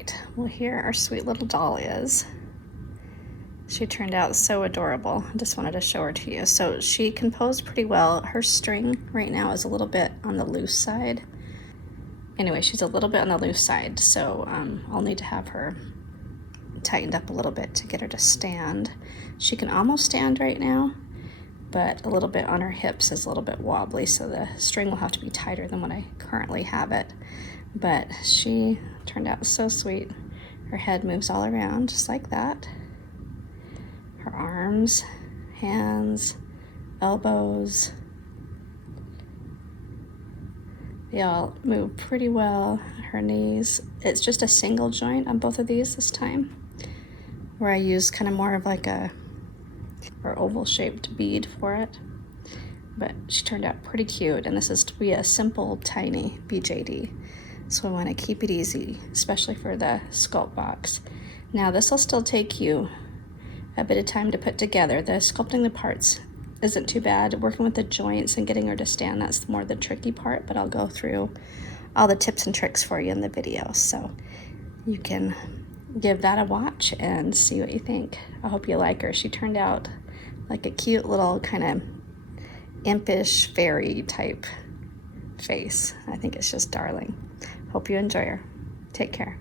right, well, here our sweet little doll is. She turned out so adorable. I just wanted to show her to you. So she can pose pretty well. Her string right now is a little bit on the loose side. Anyway, she's a little bit on the loose side, so I'll need to have her tightened up a little bit to get her to stand. She can almost stand right now, but a little bit on her hips is a little bit wobbly, so the string will have to be tighter than what I currently have it. But she turned out so sweet. Her head moves all around just like that. Her arms, hands, elbows, they all move pretty well. Her knees, it's just a single joint on both of these this time, where I use kind of more of like a or oval shaped bead for it. But she turned out pretty cute, and this is to be a simple, tiny BJD. So I want to keep it easy, especially for the SculptBox. Now this will still take you a bit of time to put together. The sculpting the parts isn't too bad. Working with the joints and getting her to stand, that's more the tricky part, but I'll go through all the tips and tricks for you in the video, so you can give that a watch and see what you think. I hope you like her. She turned out like a cute little kind of impish fairy type face. I think it's just darling. Hope you enjoy her. Take care.